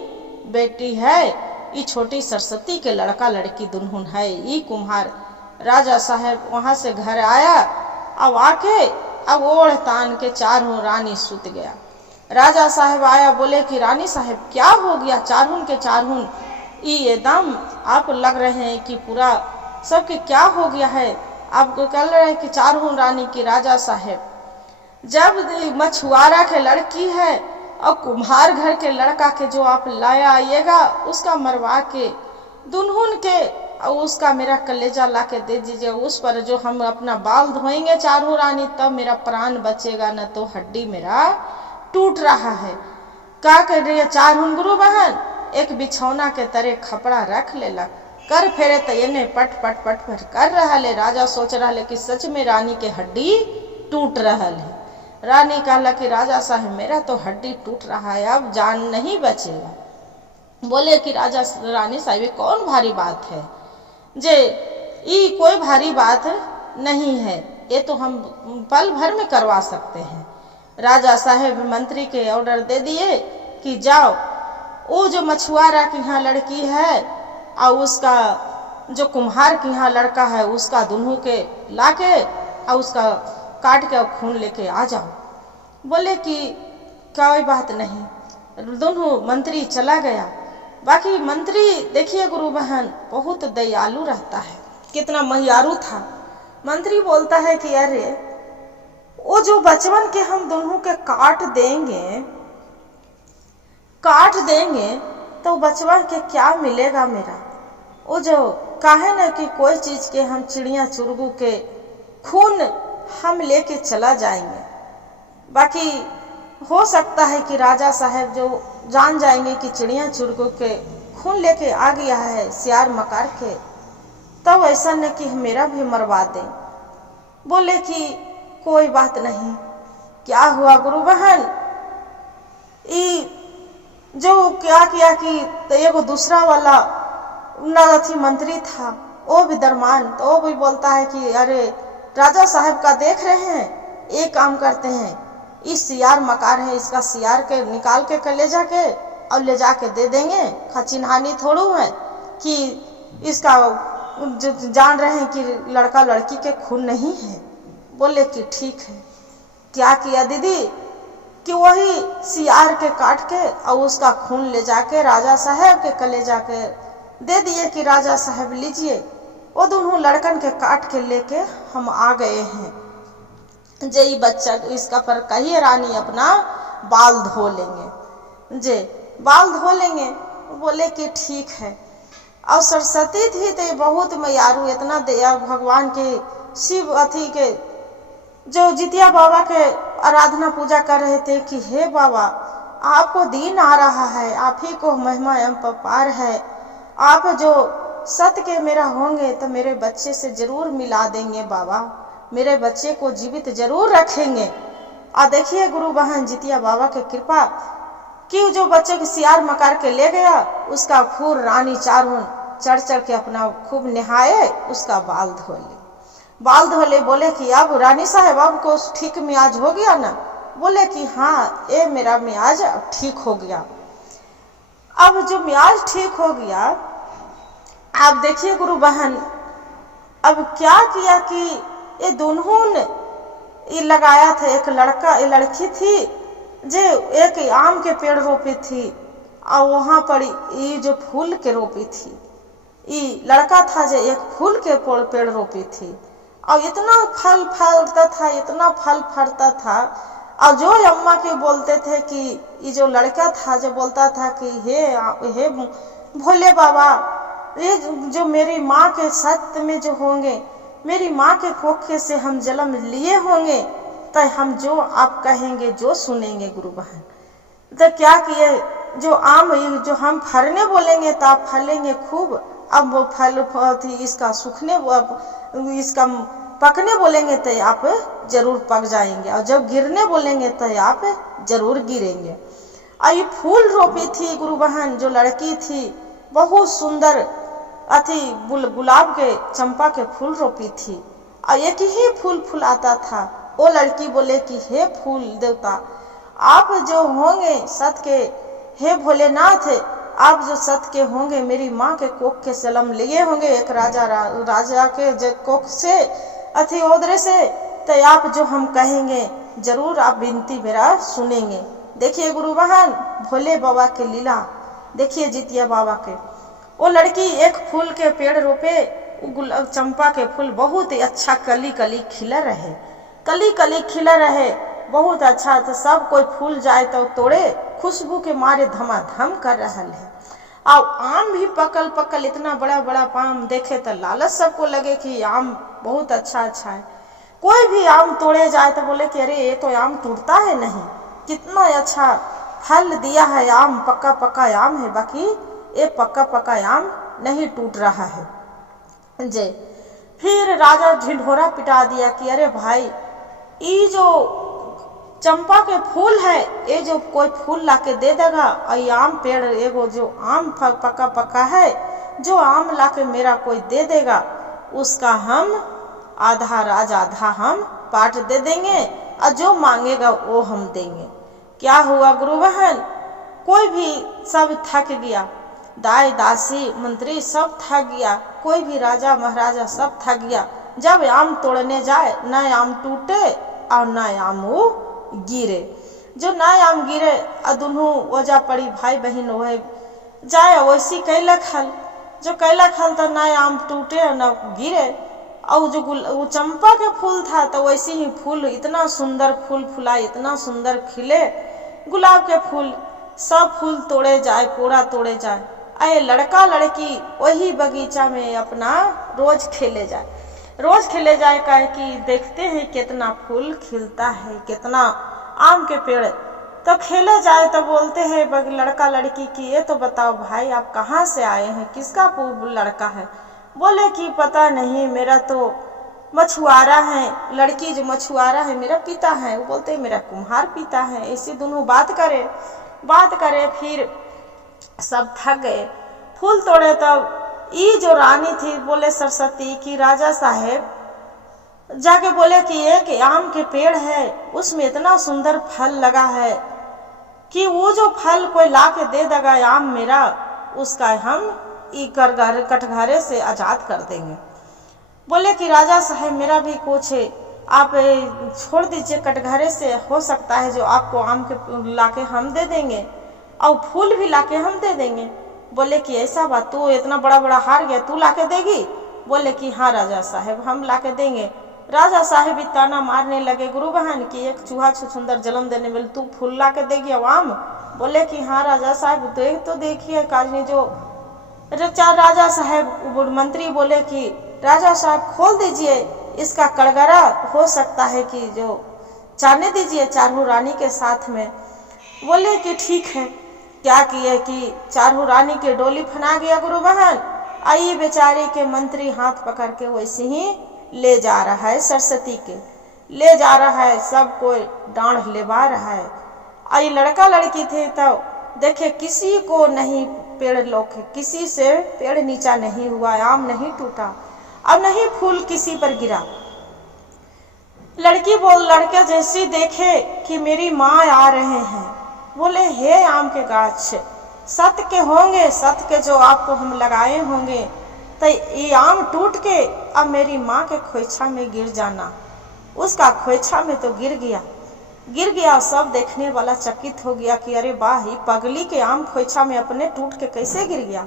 बेटी है, ये छोटी सरस्वती के लड़का लड़की दुल्हन है। ये कुम्हार राजा साहब वहां से घर आया, अब आके अब ओढ़ तान के चारों रानी सुत गया। राजा साहब आया, बोले कि रानी साहब क्या हो गया? चारों के चारों एकदम आप लग रहे हैं कि पूरा सबके क्या हो गया है? आप कह रहे हैं कि चारों रानी की राजा साहब, जब मछुआरा के लड़की है और कुम्हार घर के लड़का के जो आप लाया आइएगा, उसका मरवा के दुल्हन के और उसका मेरा कलेजा ला के दे दीजिए। उस पर जो हम अपना बाल धोएंगे चारों रानी, तब मेरा प्राण बचेगा, न तो हड्डी मेरा टूट रहा है। क्या कर रही है चारों गुरु बहन? एक बिछौना के तरह खपड़ा रख ले लग कर फेरे तो ये पट पट पट पट कर रहा ले। राजा सोच रहा ले कि सच में रानी के हड्डी टूट रहा है। रानी कहला कि राजा साहब मेरा तो हड्डी टूट रहा है, अब जान नहीं बचेगा। बोले कि राजा रानी साहब कौन भारी बात है? जे ये कोई भारी बात नहीं है, ये तो हम पल भर में करवा सकते हैं। राजा साहब मंत्री के ऑर्डर दे दिए कि जाओ, वो जो मछुआरा की यहाँ लड़की है और उसका जो कुम्हार की यहाँ लड़का है, उसका दोनों के लाके और उसका काट के और खून लेके आ जाओ। बोले कि कोई बात नहीं। दोनों मंत्री चला गया। बाकी मंत्री देखिए गुरु बहन बहुत दयालु रहता है, कितना महियारू था। मंत्री बोलता है कि अरे वो जो बचवन के हम दोनों के काट देंगे तो बचवा के क्या मिलेगा मेरा? वो जो काहे न कि कोई चीज के हम चिड़िया चुरगू के खून हम लेके चला जाएंगे। बाकी हो सकता है कि राजा साहब जो जान जाएंगे कि चिड़िया चुरगू के खून लेके आ गया है सियार मकार के, तब ऐसा न कि मेरा भी मरवा दें। बोले कि कोई बात नहीं। क्या हुआ गुरु बहन? जो क्या किया कि तो एगो दूसरा वाला नथी मंत्री था, वो भी दरमान, तो वो भी बोलता है कि अरे राजा साहब का देख रहे हैं, एक काम करते हैं, इस सियार मकार है, इसका सियार के निकाल के ले जाके और ले जाके दे देंगे। खचिनहानी थोड़ू है कि इसका जान रहे हैं कि लड़का लड़की के खून नहीं है। बोले कि ठीक है। क्या किया दीदी कि वही सियार के काट के और उसका खून ले जाके राजा साहब के कलेजा के दे दिए कि राजा साहब लीजिए। वो दोनों लड़कन के काट के लेके हम आ गए हैं। जे बच्चा इसका पर कहिए रानी अपना बाल धो लेंगे, जे बाल धो लेंगे। बोले कि ठीक है। और सरस्वती थी तो बहुत मयारू, इतना दया भगवान के शिव अथी के जो जितिया बाबा के आराधना पूजा कर रहे थे कि हे बाबा, आपको दिन आ रहा है, आप ही को महिमा एवं पार है, आप जो सत्य के मेरा होंगे तो मेरे बच्चे से जरूर मिला देंगे बाबा, मेरे बच्चे को जीवित जरूर रखेंगे। और देखिए गुरु बहन जितिया बाबा की कृपा कि जो बच्चे को सियार मकार के ले गया, उसका खूर रानी चारों चढ़ चढ़ के अपना खूब नहाए, उसका बाल धोले। बोले कि अब रानी साहब आपको ठीक मियाज हो गया ना? बोले कि हाँ, ये मेरा मियाज अब ठीक हो गया। अब जो मियाज ठीक हो गया, आप देखिए गुरु बहन अब क्या किया कि ये दोनों ने ये लगाया था, एक लड़का एक लड़की थी जो एक आम के पेड़ रोपी थी और वहां पर ये जो फूल के रोपी थी, ये लड़का था जो एक फूल के पेड़ रोपी थी और इतना फल फलता था, इतना फल फलता था। और जो अम्मा के बोलते थे कि ये जो लड़का था जो बोलता था कि हे भोले बाबा, ये जो मेरी माँ के सत्य में जो होंगे, मेरी माँ के कोखे से हम जन्म लिए होंगे, तो हम जो आप कहेंगे जो सुनेंगे गुरु बहन। तो क्या किए, जो आम जो हम फलने बोलेंगे तो आप फलेंगे खूब, अब वो फल थी इसका सूखने इसका पकने बोलेंगे तो आप जरूर पक जाएंगे, और जब गिरने बोलेंगे तो आप जरूर गिरेंगे। और ये फूल रोपी थी गुरु बहन, जो लड़की थी बहुत सुंदर अथी गुलाब के चंपा के फूल रोपी थी और एक ही फूल फुलाता था। वो लड़की बोले कि हे फूल देवता, आप जो होंगे सत के, हे भोलेनाथ, आप जो सत के होंगे, मेरी माँ के कोख के जन्म लिए होंगे, एक राजा के कोख से अथी ओदरे से, तो आप जो हम कहेंगे जरूर आप विनती मेरा सुनेंगे। देखिए गुरु बहन भोले बाबा के लीला, देखिए जितिया बाबा के। वो लड़की एक फूल के पेड़ रोपे, चंपा के फूल बहुत ही अच्छा कली कली खिला रहे, कली कली खिला रहे, बहुत अच्छा। तो सब कोई फूल जाए तो तोड़े, खुशबू के मारे धमाधम कर रहा है। और आम भी पकल पकल, इतना बड़ा बड़ा आम देखे तो लालच सबको लगे कि आम बहुत अच्छा अच्छा है। कोई भी आम तोड़े जाए तो बोले कि अरे ये तो आम टूटता है नहीं, कितना अच्छा फल दिया है आम, पक्का पक्का आम है, बाकी ये पक्का पक्का आम नहीं टूट रहा है जे। फिर राजा ढिंढोरा पिटा दिया कि अरे भाई, ये जो चंपा के फूल है, ये जो कोई फूल लाके दे देगा, और ये आम पेड़ एगो जो आम पका पका है, जो आम लाके मेरा कोई दे देगा, उसका हम आधा राज आधा हम पाट दे देंगे, और जो मांगेगा वो हम देंगे। क्या हुआ गुरु बहन, कोई भी सब थक गया, दाई दासी मंत्री सब थक गया, कोई भी राजा महाराजा सब थक गया। जब आम तोड़ने जाए, न आम टूटे और न आम वो गिरे। जो न आम गिरे दोनों वजह पड़ी भाई बहन वह जाए वैसी कैलक हल, जो कैलक हल तो न आम टूटे और न गिरे। और जो वो चंपा के फूल था तो वैसे ही फूल, इतना सुंदर फूल फुला, इतना सुंदर खिले गुलाब के फूल, सब फूल तोड़े जाए, पूरा तोड़े जाए। आए लड़का लड़की वही बगीचा में अपना रोज खेले जाए, रोज खेले जाए, कहे कि देखते हैं कितना फूल खिलता है, कितना आम के पेड़। तो खेले जाए तो बोलते हैं लड़का लड़की की, ये तो बताओ भाई आप कहाँ से आए हैं, किसका लड़का है? बोले कि पता नहीं, मेरा तो मछुआरा है। लड़की जो मछुआरा है मेरा पिता है, वो बोलते मेरा कुम्हार पिता है। ऐसे दोनों बात करे फिर सब थक गए, फूल तोड़े। तब ये जो रानी थी बोले सरस्वती की राजा साहेब जाके बोले कि एक आम के पेड़ है, उसमें इतना सुंदर फल लगा है कि वो जो फल कोई ला के दे देगा आम मेरा, उसका हम कटघरे से आजाद कर देंगे। बोले कि राजा साहेब मेरा भी कुछ है, आप छोड़ दीजिए, कटघरे से हो सकता है जो आपको आम के लाके हम दे देंगे और फूल भी लाके हम दे देंगे। बोले कि ऐसा बात, तू इतना बड़ा बड़ा हार गया, तू लाके देगी? बोले कि हाँ राजा साहेब हम लाके देंगे। राजा साहेब भी ताना मारने लगे गुरु बहन की, एक चूहा सुंदर जन्म देने में तू फूल लाके देगी आम? बोले कि हाँ राजा साहेब तो देखिए काजनी जो राजा साहेब मंत्री बोले कि राजा साहब खोल दीजिए, इसका कड़गरा हो सकता है कि जो जाने दीजिए चारू रानी के साथ में। बोले कि ठीक है। क्या किए कि चारू रानी के डोली फना गया गुरु बहन। आई बेचारे के मंत्री हाथ पकड़ के वैसे ही ले जा रहा है, सरस्वती के ले जा रहा है, सब कोई डांड लेवा रहा है। आई लड़का लड़की थे तो देखे किसी को नहीं पेड़ लोखे, किसी से पेड़ नीचा नहीं हुआ, आम नहीं टूटा, अब नहीं फूल किसी पर गिरा। लड़के जैसी देखे कि मेरी माँ आ रहे हैं, बोले हे आम के गाछ सत के होंगे, सत के जो आपको हम लगाए होंगे, तो ये आम टूट के अब मेरी माँ के खोइछा में गिर जाना। उसका खोइछा में तो गिर गया। सब देखने वाला चकित हो गया कि अरे वाह, ये पगली के आम खोइछा में अपने टूट के कैसे गिर गया।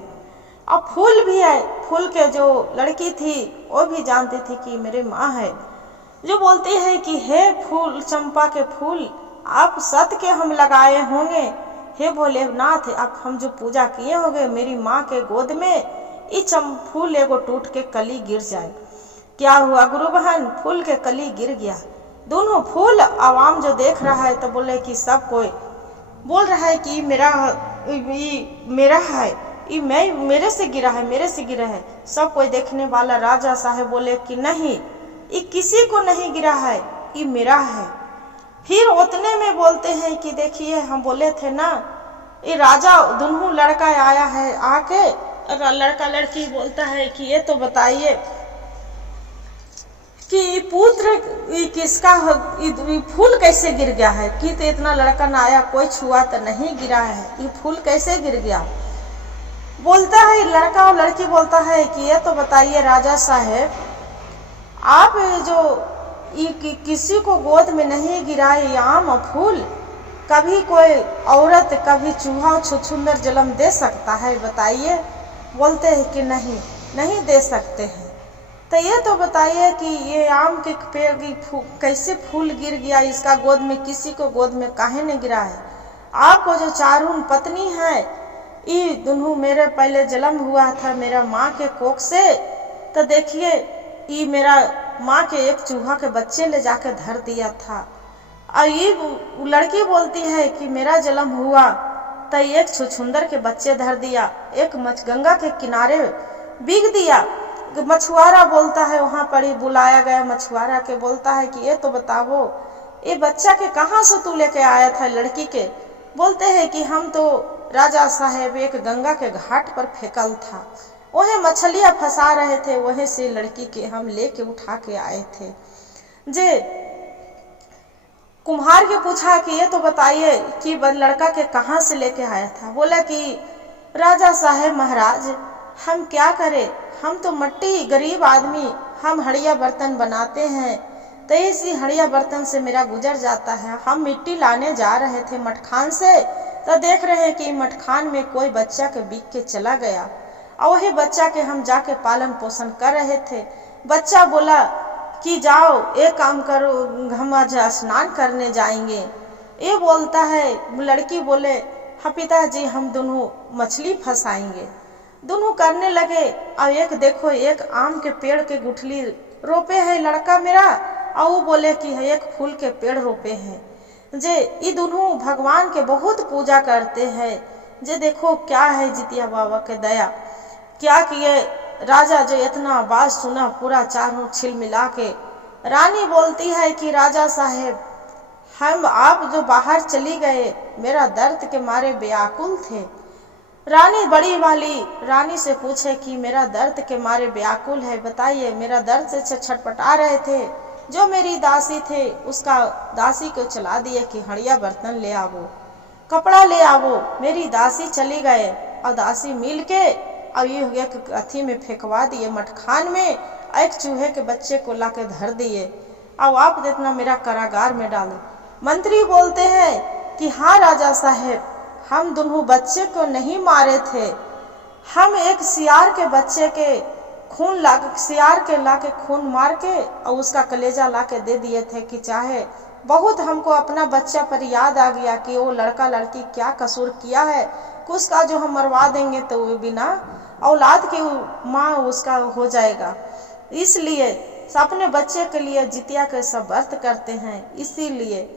अब फूल भी है, फूल के जो लड़की थी वो भी जानती थी कि मेरे माँ है, जो बोलती है कि हे फूल, चंपा के फूल, आप सत के हम लगाए होंगे, हे भोलेनाथ आप हम जो पूजा किए होंगे, मेरी माँ के गोद में ये फूल एगो टूट के कली गिर जाए। क्या हुआ गुरु बहन, फूल के कली गिर गया। दोनों फूल आवाम जो देख रहा है तो बोले कि सब कोई बोल रहा है कि मेरा है, ये मेरे से गिरा है। सब कोई देखने वाला राजा साहब बोले कि नहीं, ये किसी को नहीं गिरा है, ये मेरा है। फिर उतने में बोलते हैं कि देखिए हम बोले थे ना, ये राजा दोनों लड़का आया है, आके लड़का लड़की बोलता है कि ये तो बताइए कि पुत्र किसका, फूल कैसे गिर गया है कि तो इतना लड़का ना आया, कोई छुआ तो नहीं गिरा है, ये फूल कैसे गिर गया। बोलता है लड़का और लड़की बोलता है कि ये तो बताइए राजा साहब, आप जो किसी को गोद में नहीं गिराए आम और फूल, कभी कोई औरत कभी चूहा छुछुंदर जन्म दे सकता है बताइए। बोलते हैं कि नहीं दे सकते हैं। तो ये तो बताइए कि ये आम के पेड़ की कैसे फूल गिर गया, इसका गोद में, किसी को गोद में काहे ने गिरा है। आपको जो चारून पत्नी है, ये दोनों मेरे पहले जन्म हुआ था मेरा माँ के कोख से, तो देखिए ये मेरा माँ के एक चूहा के बच्चे ले जाकर धर दिया था। और ये लड़की बोलती है कि मेरा जन्म हुआ तो एक छुछुंदर के बच्चे धर दिया, एक गंगा के किनारे बिग दिया। मछुआरा बोलता है, वहां पर ही बुलाया गया मछुआरा के, बोलता है कि ये तो बताओ ये बच्चा के कहाँ से तू लेके आया था लड़की के। बोलते हैं कि हम तो राजा साहेब एक गंगा के घाट पर फेंकल था, वही मछलियां फंसा रहे थे, वहीं से लड़की के हम लेके उठा के आए थे। जे कुम्हार के पूछा कि ये तो बताइए कि लड़का के कहाँ से लेके आया था। बोला कि राजा साहेब महाराज हम क्या करें, हम तो मट्टी गरीब आदमी, हम हड़िया बर्तन बनाते हैं, तो इसी हड़िया बर्तन से मेरा गुजर जाता है। हम मिट्टी लाने जा रहे थे मटखान से, तो देख रहे हैं कि मटखान में कोई बच्चा के बिक के चला गया, और वही बच्चा के हम जाके पालन पोषण कर रहे थे। बच्चा बोला कि जाओ एक काम करो, हम आज स्नान करने जाएंगे। ये बोलता है, लड़की बोले हाँ पिताजी हम दोनों मछली फंसाएंगे। दोनों करने लगे, और एक देखो एक आम के पेड़ के गुठली रोपे है लड़का मेरा, और वो बोले कि एक फूल के पेड़ रोपे हैं। जे ये दोनों भगवान के बहुत पूजा करते हैं। जे देखो क्या है जितिया बाबा के दया, क्या किए राजा जो इतना बात सुना पूरा चारों छिल मिला के। रानी बोलती है कि राजा साहेब हम आप जो बाहर चली गए, मेरा दर्द के मारे व्याकुल थे। रानी बड़ी वाली रानी से पूछे कि मेरा दर्द के मारे व्याकुल है, बताइए। मेरा दर्द से छटपटा रहे थे, जो मेरी दासी थे उसका दासी को चला दिए कि हड़िया बर्तन ले आवो, कपड़ा ले आवो। मेरी दासी चली गए और दासी मिल के और ये एक अथी में फेंकवा दिए मटखान में, एक चूहे के बच्चे को लाके धर दिए, अब आप इतना मेरा कारागार में डालो। मंत्री बोलते हैं कि हाँ राजा साहेब हम दोनों बच्चे को नहीं मारे थे, हम एक सियार के बच्चे के खून सियार के लाके खून मार के और उसका कलेजा लाके दे दिए थे कि चाहे बहुत हमको अपना बच्चा पर याद आ गया कि वो लड़का लड़की क्या कसूर किया है, उसका जो हम मरवा देंगे तो वो बिना औलाद की माँ उसका हो जाएगा, इसलिए अपने बच्चे के लिए जितिया के सब व्रत करते हैं। इसीलिए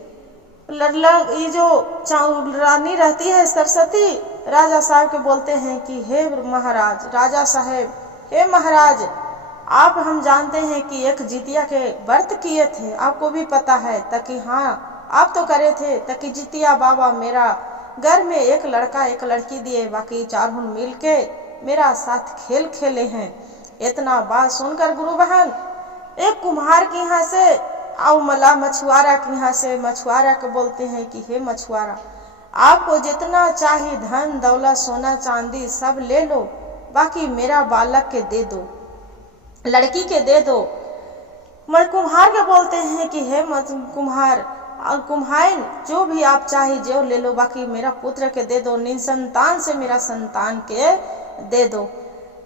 ये जो रानी रहती है सरस्वती, राजा साहब के बोलते हैं कि हे महाराज, राजा साहब, हे महाराज, आप हम जानते हैं कि एक जितिया के व्रत किए थे, आपको भी पता है, ताकि हाँ आप तो करे थे, ताकि जितिया बाबा मेरा घर में एक लड़का एक लड़की दिए, बाकी चारों मिल के मेरा साथ खेल खेले हैं। इतना बात सुनकर गुरु बहन एक कुम्हार के यहाँ से और मला मछुआरा के यहाँ से मछुआरा को बोलते हैं कि हे मछुआरा, आपको जितना चाहिए धन दौलत सोना चांदी सब ले लो, बाकी मेरा बालक के दे दो, लड़की के दे दो। कुम्हार के बोलते हैं कि हे कुम्हार और कुम्हाइन, जो भी आप चाहिए जो ले लो, बाकी मेरा पुत्र के दे दो, निसंतान से मेरा संतान के दे दो।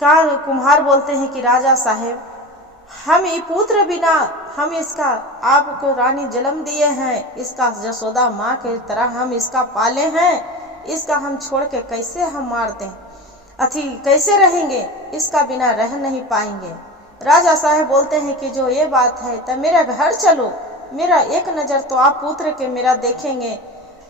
कुम्हार बोलते हैं कि राजा साहेब, हम ये पुत्र बिना हम इसका आपको रानी जन्म दिए हैं, इसका जसोदा माँ के तरह हम इसका पाले हैं, इसका हम छोड़ के कैसे हम मार दें, कैसे रहेंगे, इसका बिना रह नहीं पाएंगे। राजा साहब बोलते हैं कि जो ये बात है तो मेरा घर चलो, मेरा एक नज़र तो आप पुत्र के मेरा देखेंगे।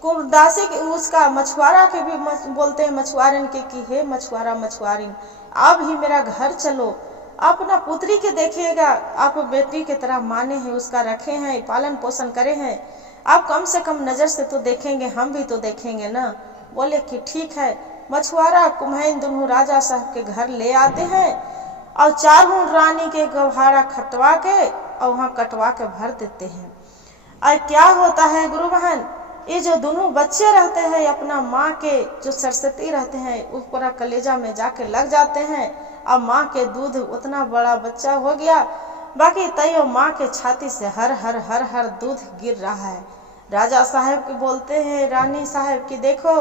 कुरदासी के उसका मछुआरा के भी बोलते हैं मछुआरन के कि हे मछुआरा मछुआरिन, आप ही मेरा घर चलो, अपना पुत्री के देखिएगा, आप बेटी के तरह माने हैं, उसका रखे हैं, पालन पोषण करे हैं, आप कम से कम नज़र से तो देखेंगे, हम भी तो देखेंगे ना। बोले कि ठीक है। मछुआरा कुम्हाइन दोनों राजा साहब के घर ले आते हैं और चारों रानी के गभारा खटवा के और वहाँ कटवा के भर देते हैं। और क्या होता है गुरु बहन, ये जो दोनों बच्चे रहते हैं अपना माँ के जो सरस्वती रहते हैं उस पूरा कलेजा में जाके लग जाते हैं। अब माँ के दूध उतना बड़ा बच्चा हो गया, बाकी तैयो माँ के छाती से हर हर हर हर दूध गिर रहा है। राजा साहब के बोलते हैं रानी साहब की देखो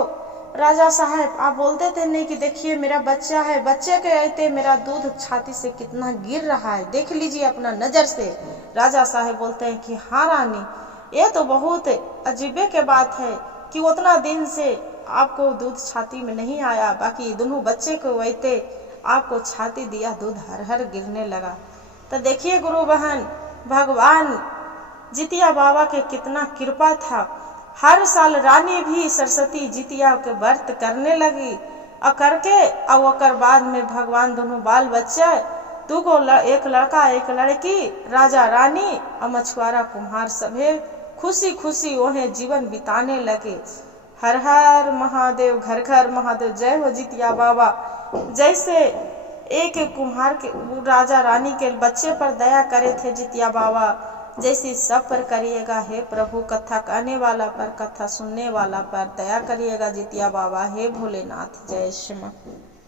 राजा साहब, आप बोलते थे नहीं कि देखिए मेरा बच्चा है, बच्चे के रहते मेरा दूध छाती से कितना गिर रहा है, देख लीजिए अपना नज़र से। राजा साहब बोलते हैं कि हाँ रानी, ये तो बहुत अजीबे के बात है कि उतना दिन से आपको दूध छाती में नहीं आया, बाकी दोनों बच्चे को वैते आपको छाती दिया, दूध हर हर गिरने लगा। तो देखिए गुरु बहन, भगवान जितिया बाबा के कितना कृपा था। हर साल रानी भी सरस्वती जितिया के व्रत करने लगी और करके और ओकर बाद में भगवान दोनों बाल बच्चे दूगो एक लड़का एक लड़की, राजा रानी और मछुआरा कुम्हार सभे खुशी खुशी उन्हें जीवन बिताने लगे। हर हर महादेव, घर घर महादेव, जय हो जितिया बाबा। जैसे एक कुम्हार के राजा रानी के बच्चे पर दया करे थे जितिया बाबा, जैसे सब पर करिएगा हे प्रभु। कथा कहने वाला पर, कथा सुनने वाला पर दया करिएगा जितिया बाबा। हे भोलेनाथ, जय श्री।